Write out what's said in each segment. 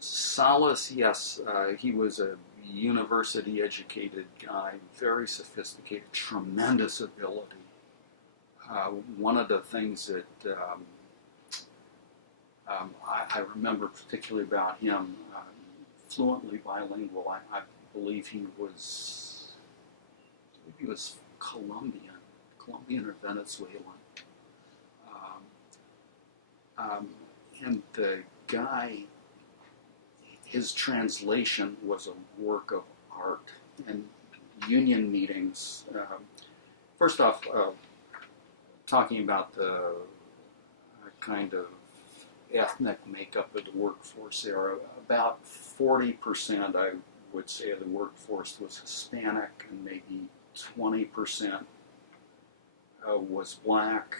Salas, yes, he was a university-educated guy, very sophisticated, tremendous ability. One of the things that I remember particularly about him, fluently bilingual. I believe he was Colombian or Venezuelan. And the guy, his translation was a work of art. And union meetings, first off, talking about the kind of ethnic makeup of the workforce there, about 40%, I would say, of the workforce was Hispanic, and maybe 20% was black,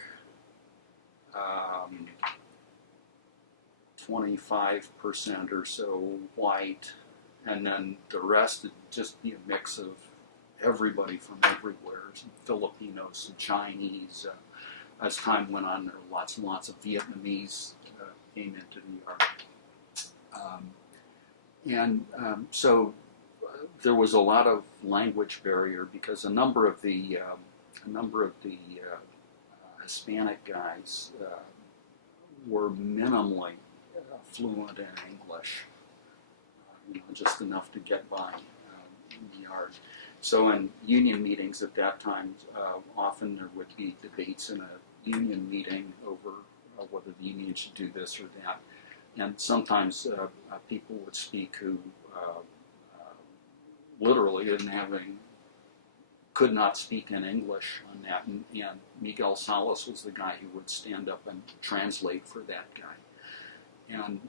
25% or so white, and then the rest would just be a mix of everybody from everywhere, some Filipinos, some Chinese. As time went on, there were lots and lots of Vietnamese came into the yard. So there was a lot of language barrier because a number of the Hispanic guys were minimally fluent in English, just enough to get by in the yard. So in union meetings at that time, often there would be debates in a union meeting over whether the union should do this or that. And sometimes people would speak who literally could not speak in English on that. And Miguel Sals was the guy who would stand up and translate for that guy. And,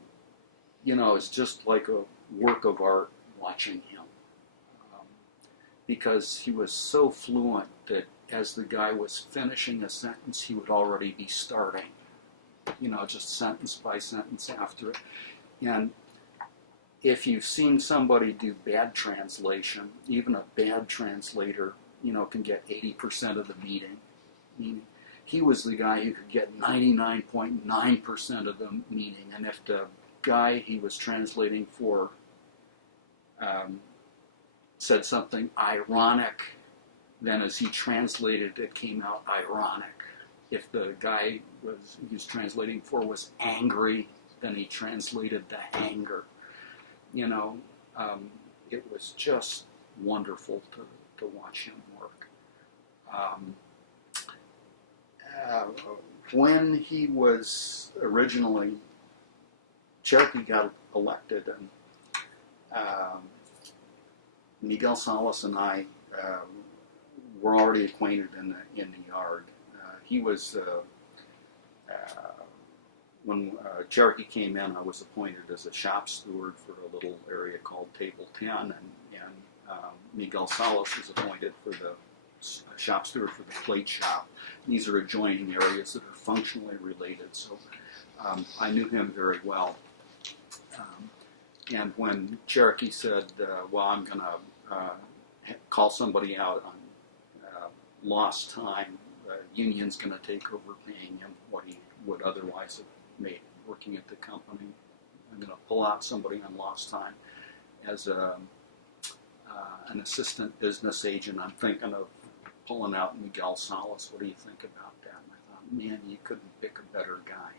it's just like a work of art watching him. Because he was so fluent that as the guy was finishing a sentence, he would already be starting, just sentence by sentence after it. And if you've seen somebody do bad translation, even a bad translator, can get 80% of the meeting. Meaning, he was the guy who could get 99.9% of the meeting. And if the guy he was translating for said something ironic, then as he translated, it came out ironic. If the guy he was translating for was angry, then he translated the anger. It was just wonderful to watch him work. When he was originally, Cherokee got elected, and Miguel Salas and I were already acquainted in the yard. He was, when Cherokee came in, I was appointed as a shop steward for a little area called Table 10, and Miguel Salas was appointed for the shop steward for the plate shop. These are adjoining areas that are functionally related, so I knew him very well. And when Cherokee said, well, I'm going to call somebody out on lost time, union's going to take over paying him what he would otherwise have made working at the company. I'm going to pull out somebody on lost time as an assistant business agent. I'm thinking of pulling out Miguel Sals. What do you think about that? And I thought, man, you couldn't pick a better guy.